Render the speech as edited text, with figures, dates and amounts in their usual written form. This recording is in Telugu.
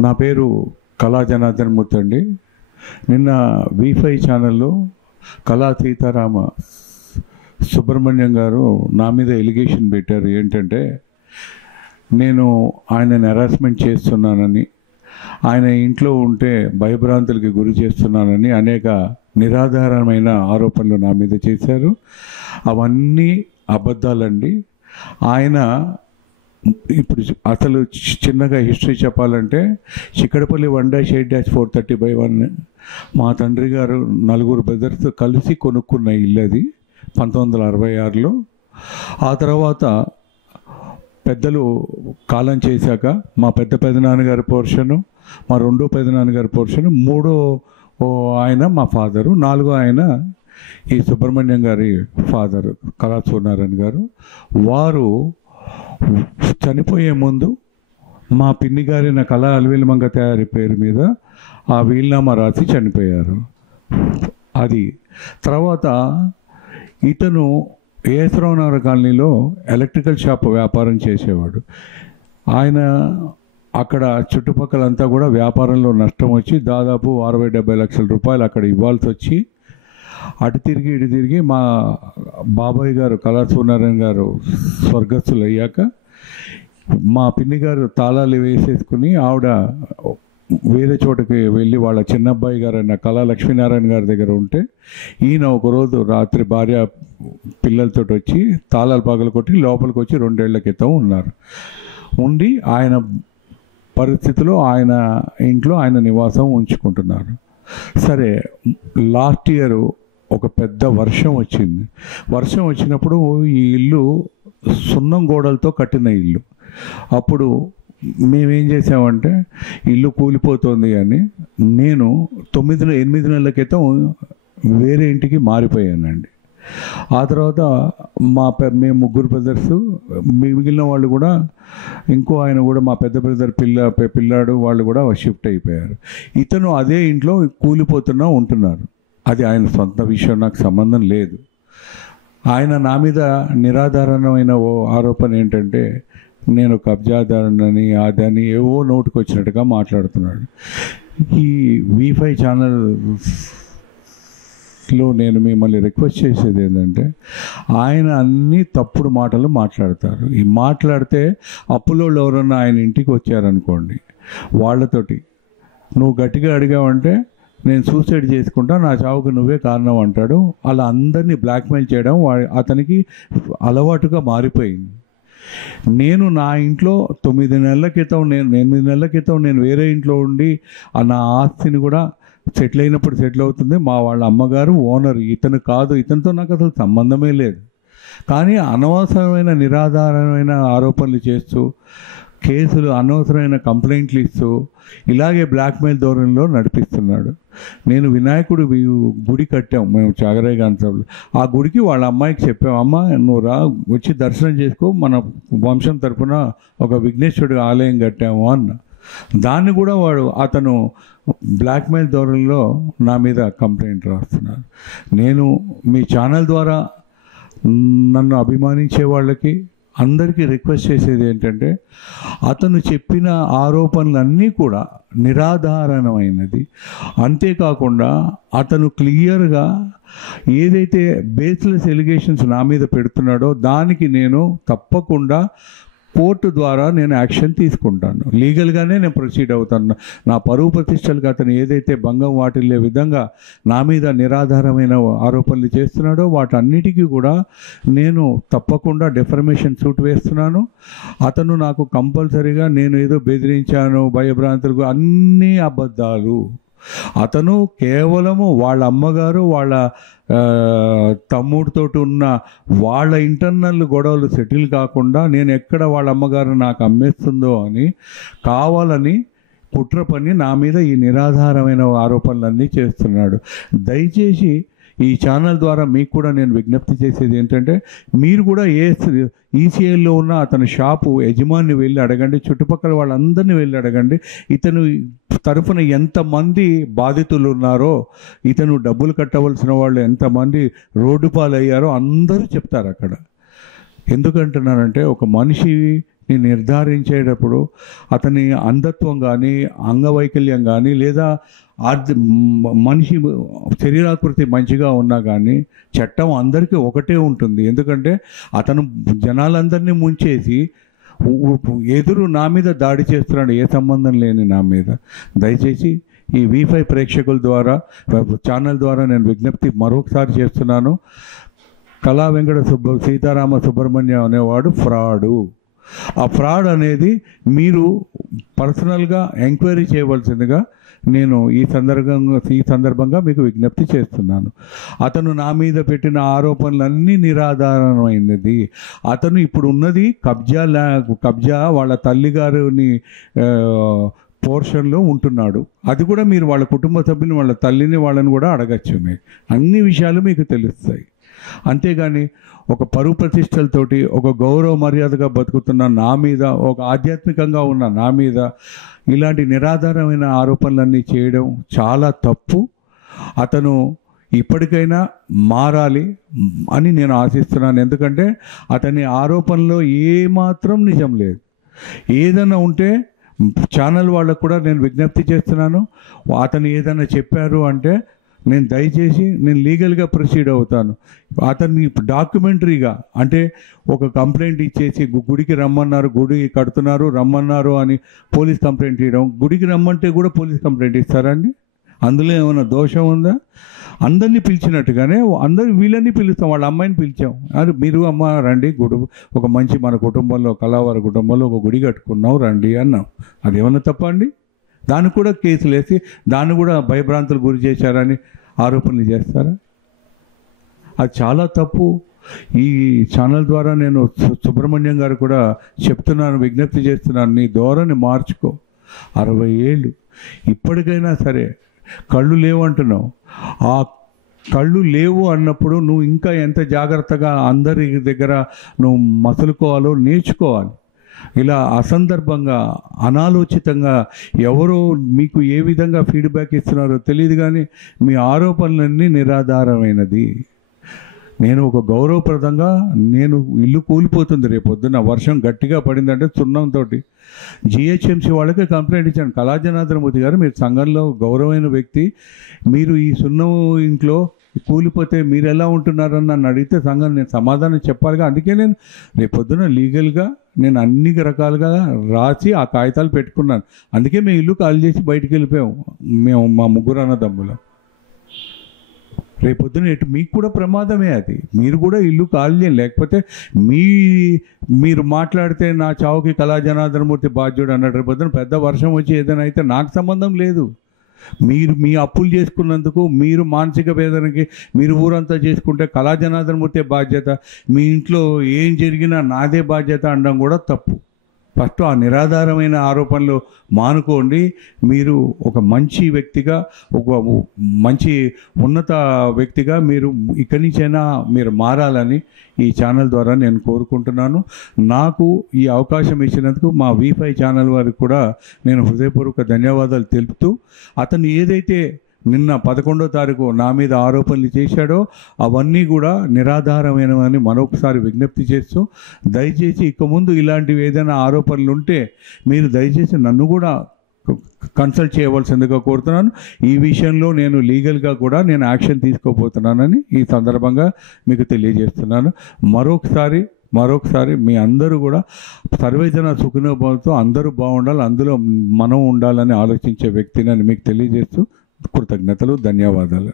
నా పేరు కళా జనార్దన్ మూర్తి అండి. నిన్న V5 ఛానల్లో కళా సీతారామ సుబ్రహ్మణ్యం గారు నా మీద ఎలిగేషన్ పెట్టారు. ఏంటంటే నేను ఆయనని హెరాస్మెంట్ చేస్తున్నానని, ఆయన ఇంట్లో ఉంటే భయభ్రాంతులకి గురి చేస్తున్నానని అనేక నిరాధారమైన ఆరోపణలు నా మీద చేశారు. అవన్నీ అబద్ధాలండి. ఆయన ఇప్పుడు అసలు చిన్నగా హిస్టరీ చెప్పాలంటే చిక్కడపల్లి 1-8-430/1 మా తండ్రి గారు 4 బ్రదర్స్ కలిసి కొనుక్కున్న ఇల్లు అది 1966లో. ఆ తర్వాత పెద్దలు కాలం చేశాక మా పెదనాన్నగారి పోర్షను, మా రెండో పెదనాన్నగారి పోర్షను, మూడో ఆయన మా ఫాదరు, నాలుగో ఆయన ఈ సుబ్రహ్మణ్యం గారి ఫాదరు కళా సూర్యనారాయణ గారు. వారు చనిపోయే ముందు మా పిన్ని గారిన కళా అలవేలుమంగ తయారీ పేరు మీద ఆ వీలునామా రాసి చనిపోయారు. అది తర్వాత ఇతను ఏఎస్రావునగర్ కాలనీలో ఎలక్ట్రికల్ షాప్ వ్యాపారం చేసేవాడు. ఆయన అక్కడ చుట్టుపక్కలంతా కూడా వ్యాపారంలో నష్టం వచ్చి దాదాపు 60-70 లక్షల రూపాయలు అక్కడ ఇవ్వాల్సి వచ్చి అటు తిరిగి ఇటు తిరిగి మా బాబాయ్ గారు కళా సూర్యనారాయణ గారు స్వర్గస్థులు అయ్యాక మా పిన్ని గారు తాళాలు వేసేసుకుని ఆవిడ వేరే చోటకి వెళ్ళి వాళ్ళ చిన్నబ్బాయి గారు అన్న కళా లక్ష్మీనారాయణ గారి దగ్గర ఉంటే ఈయన ఒకరోజు రాత్రి భార్య పిల్లలతో వచ్చి తాళాలు పగలు కొట్టి లోపలికి వచ్చి 2 ఏళ్ల క్రితం ఉండి ఆయన పరిస్థితిలో ఆయన ఇంట్లో ఆయన నివాసం ఉంచుకుంటున్నారు. సరే, లాస్ట్ ఇయర్ ఒక పెద్ద వర్షం వచ్చింది. వర్షం వచ్చినప్పుడు ఈ ఇల్లు సున్నం గోడలతో కట్టిన ఇల్లు. అప్పుడు మేమేం చేసామంటే ఇల్లు కూలిపోతుంది అని నేను 8 నెలల క్రితం వేరే ఇంటికి మారిపోయానండి. ఆ తర్వాత మేము 3 బ్రదర్స్, మిగిలిన వాళ్ళు కూడా ఇంకో ఆయన కూడా మా పెద్ద బ్రదర్ పిల్లాడు వాళ్ళు కూడా షిఫ్ట్ అయిపోయారు. ఇతను అదే ఇంట్లో కూలిపోతున్నా ఉంటున్నారు. అది ఆయన సొంత విషయం, నాకు సంబంధం లేదు. ఆయన నా మీద నిరాధారణమైన ఓ ఆరోపణ ఏంటంటే నేను కబ్జాదారునని అదని ఏవో నోటుకు వచ్చినట్టుగా మాట్లాడుతున్నాడు. ఈ V5 ఛానల్లో నేను మిమ్మల్ని రిక్వెస్ట్ చేసేది ఏంటంటే ఆయన అన్ని తప్పుడు మాటలు మాట్లాడతారు. ఈ మాట్లాడితే అప్పులో ఎవరన్నా ఆయన ఇంటికి వచ్చారనుకోండి, వాళ్ళతోటి నువ్వు గట్టిగా అడిగావంటే నేను సూసైడ్ చేసుకుంటా, నా చావుకు నువ్వే కారణం అంటాడు. అలా అందరినీ బ్లాక్మెయిల్ చేయడం అతనికి అలవాటుగా మారిపోయింది. నేను నా ఇంట్లో 8 నెలల క్రితం నేను వేరే ఇంట్లో ఉండి నా ఆస్తిని కూడా సెటిల్ అయినప్పుడు సెటిల్ అవుతుంది. మా వాళ్ళ అమ్మగారు ఓనర్, ఇతను కాదు, ఇతనితో నాకు అసలు సంబంధమే లేదు. కానీ అనవసరమైన నిరాధారమైన ఆరోపణలు చేస్తూ కేసులు, అనవసరమైన కంప్లైంట్లు ఇస్తూ ఇలాగే బ్లాక్మెయిల్ ధోరణిలో నడిపిస్తున్నాడు. నేను వినాయకుడు గుడి కట్టాం మేము చాగరాయి గాంధీలో. ఆ గుడికి వాళ్ళ అమ్మాయికి చెప్పాం, అమ్మ నువ్వు రా, వచ్చి దర్శనం చేసుకో, మన వంశం తరపున ఒక విఘ్నేశ్వరుడు ఆలయం కట్టాము అన్న. దాన్ని కూడా అతను బ్లాక్మెయిల్ ధోరణిలో నా మీద కంప్లైంట్ రాస్తున్నారు. నేను మీ ఛానల్ ద్వారా నన్ను అభిమానించే వాళ్ళకి అందరికీ రిక్వెస్ట్ చేసేది ఏంటంటే అతను చెప్పిన ఆరోపణలన్నీ కూడా నిరాధారణమైనది. అంతేకాకుండా అతను క్లియర్గా ఏదైతే బేస్లెస్ ఎలిగేషన్స్ నా మీద పెడుతున్నాడో దానికి నేను తప్పకుండా కోర్టు ద్వారా నేను యాక్షన్ తీసుకుంటాను. లీగల్గానే నేను ప్రొసీడ్ అవుతాను. నా పరువు ప్రతిష్టలకు అతను ఏదైతే భంగం వాటిల్లే విధంగా నా మీద నిరాధారమైన ఆరోపణలు చేస్తున్నాడో వాటన్నిటికీ కూడా నేను తప్పకుండా డెఫర్మేషన్ సూట్ వేస్తున్నాను. అతను నాకు కంపల్సరీగా నేను ఏదో బెదిరించాను, భయభ్రాంతులకు, అన్నీ అబద్ధాలు. అతను కేవలము వాళ్ళ అమ్మగారు వాళ్ళ తమ్ముడితో ఉన్న వాళ్ళ ఇంటర్నల్ గొడవలు సెటిల్ కాకుండా నేను ఎక్కడ వాళ్ళ అమ్మగారు నాకు అమ్మేస్తుందో అని కావాలని కుట్ర పని నా మీద ఈ నిరాధారమైన ఆరోపణలన్నీ చేస్తున్నాడు. దయచేసి ఈ ఛానల్ ద్వారా మీకు కూడా నేను విజ్ఞప్తి చేసేది ఏంటంటే మీరు కూడా ఈసీఐలో ఉన్న అతని షాపు యజమాని వెళ్ళి అడగండి, చుట్టుపక్కల వాళ్ళందరినీ వెళ్ళి అడగండి. ఇతను తరఫున ఎంతమంది బాధితులు ఉన్నారో, ఇతను డబ్బులు కట్టవలసిన వాళ్ళు ఎంతమంది రోడ్డు పాలయ్యారో అందరూ చెప్తారు అక్కడ. ఎందుకంటున్నానంటే ఒక మనిషి నిర్ధారించేటప్పుడు అతని అంధత్వం కానీ అంగవైకల్యం కానీ లేదా మనిషి శరీరాకృతి మంచిగా ఉన్నా కానీ చట్టం అందరికీ ఒకటే ఉంటుంది. ఎందుకంటే అతను జనాలందరినీ ముంచేసి ఎదురు నా మీద దాడి చేస్తున్నాడు, ఏ సంబంధం లేని నా మీద. దయచేసి ఈ V5 ప్రేక్షకుల ద్వారా, ఛానల్ ద్వారా నేను విజ్ఞప్తి మరొకసారి చేస్తున్నాను. కళా వెంకట సీతారామ సుబ్రహ్మణ్యం అనేవాడు ఫ్రాడు. ఆ ఫ్రాడ్ అనేది మీరు పర్సనల్గా ఎంక్వైరీ చేయవలసిందిగా నేను ఈ సందర్భంగా మీకు విజ్ఞప్తి చేస్తున్నాను. అతను నా మీద పెట్టిన ఆరోపణలన్నీ నిరాధారమైనది. అతను ఇప్పుడు ఉన్నది కబ్జా వాళ్ళ తల్లిగారిని పోర్షన్లో ఉంటున్నాడు. అది కూడా మీరు వాళ్ళ కుటుంబ సభ్యుని, వాళ్ళ తల్లిని, వాళ్ళని కూడా అడగచ్చు. మీకు అన్ని విషయాలు మీకు తెలుస్తాయి. అంతేగాని ఒక పరువు ప్రతిష్టలతోటి ఒక గౌరవ మర్యాదగా బతుకుతున్న నా మీద, ఒక ఆధ్యాత్మికంగా ఉన్న నా మీద ఇలాంటి నిరాధారమైన ఆరోపణలన్నీ చేయడం చాలా తప్పు. అతను ఇప్పటికైనా మారాలి అని నేను ఆశిస్తున్నాను. ఎందుకంటే అతని ఆరోపణలో ఏమాత్రం నిజం లేదు. ఏదైనా ఉంటే ఛానల్ వాళ్ళకు కూడా నేను విజ్ఞప్తి చేస్తున్నాను. అతను ఏదైనా చెప్పారు అంటే దయచేసి నేను లీగల్గా ప్రొసీడ్ అవుతాను. అతన్ని డాక్యుమెంటరీగా, అంటే ఒక కంప్లైంట్ ఇచ్చేసి గుడికి రమ్మన్నారు, గుడి కడుతున్నారు రమ్మన్నారు అని పోలీస్ కంప్లైంట్ ఇవ్వడం, గుడికి రమ్మంటే కూడా పోలీస్ కంప్లైంట్ ఇస్తారండి? అందులో ఏమైనా దోషం ఉందా? అందరినీ పిలిచినట్టుగానే వీళ్ళని పిలుస్తాం, వాళ్ళ అమ్మాయిని పిలిచాం. అది మీరు అమ్మ రండి, ఒక మంచి మన కుటుంబంలో, కళావారి కుటుంబంలో ఒక గుడి కట్టుకున్నాం రండి అన్నాం. అది ఏమన్నా తప్ప అండి? దానికి కూడా కేసులు వేసి దాన్ని కూడా భయభ్రాంతులు గురి చేశారని ఆరోపణలు చేస్తారా? అది చాలా తప్పు. ఈ ఛానల్ ద్వారా నేను సుబ్రహ్మణ్యం గారు కూడా చెప్తున్నాను, విజ్ఞప్తి చేస్తున్నాను, నీ ధోరణి మార్చుకో. 60 ఏళ్ళు ఇప్పటికైనా సరే కళ్ళు లేవు అంటున్నావు. ఆ కళ్ళు లేవు అన్నప్పుడు నువ్వు ఇంకా ఎంత జాగ్రత్తగా అందరి దగ్గర నువ్వు మసులుకోవాలో నేర్చుకోవాలి. ఇలా అసందర్భంగా, అనాలోచితంగా ఎవరో మీకు ఏ విధంగా ఫీడ్బ్యాక్ ఇస్తున్నారో తెలియదు, కానీ మీ ఆరోపణలన్నీ నిరాధారమైనది. నేను ఒక గౌరవప్రదంగా, నేను ఇల్లు కూలిపోతుంది రేపొద్దున వర్షం గట్టిగా పడిందంటే సున్నంతో GHMC వాళ్ళకే కంప్లైంట్ ఇచ్చాను. కళాజనార్దనమూర్తి గారు, మీరు సంఘంలో గౌరవమైన వ్యక్తి, మీరు ఈ సున్నం ఇంట్లో కూలిపోతే మీరు ఎలా ఉంటున్నారని నన్ను అడిగితే సంఘం నేను సమాధానం చెప్పాలిగా. అందుకే నేను రేపొద్దున లీగల్గా నేను అన్ని రకాలుగా రాసి ఆ కాగితాలు పెట్టుకున్నాను. అందుకే మేము ఇల్లు ఖాళీ చేసి బయటికి వెళ్ళిపోయాము, మేము మా ముగ్గురు అన్నదమ్ములం. రేపొద్దున మీకు కూడా ప్రమాదమే అది. మీరు కూడా ఇల్లు ఖాళీ చేయండి. లేకపోతే మీరు మాట్లాడితే నా చావుకి కళాజనార్దనమూర్తి బాధ్యుడు అన్నట్టు రేపొద్దున పెద్ద వర్షం వచ్చి ఏదైనా అయితే నాకు సంబంధం లేదు. మీరు మీ అప్పులు చేసుకున్నందుకు, మీరు మానసిక వేదనకి మీరు ఊరంతా చేసుకుంటే కళాజనార్దనమూర్తి బాధ్యత, మీ ఇంట్లో ఏం జరిగినా నాదే బాధ్యత అనడం కూడా తప్పు. ఫస్ట్ ఆ నిరాధారమైన ఆరోపణలు మానుకోండి. మీరు ఒక మంచి వ్యక్తిగా, ఒక మంచి ఉన్నత వ్యక్తిగా మీరు ఇక్కడి నుంచైనా మీరు మారాలని ఈ ఛానల్ ద్వారా నేను కోరుకుంటున్నాను. నాకు ఈ అవకాశం ఇచ్చినందుకు మా V5 ఛానల్ వారికి కూడా నేను హృదయపూర్వక ధన్యవాదాలు తెలుపుతూ, అతను ఏదైతే నిన్న 11వ తారీఖు నా మీద ఆరోపణలు చేశాడో అవన్నీ కూడా నిరాధారమైనవని మరొకసారి విజ్ఞప్తి చేస్తూ, దయచేసి ఇక ముందు ఇలాంటివి ఏదైనా ఆరోపణలు ఉంటే మీరు దయచేసి నన్ను కూడా కన్సల్ట్ చేయవలసిందిగా కోరుతున్నాను. ఈ విషయంలో నేను లీగల్గా కూడా నేను యాక్షన్ తీసుకోబోతున్నానని ఈ సందర్భంగా మీకు తెలియజేస్తున్నాను. మరొకసారి మీ అందరూ కూడా సర్వేజన సుఖినోభవంతో అందరూ బాగుండాలి, అందులో మనం ఉండాలని ఆలోచించే వ్యక్తిని మీకు తెలియజేస్తూ కృతజ్ఞతలు, ధన్యవాదాలు.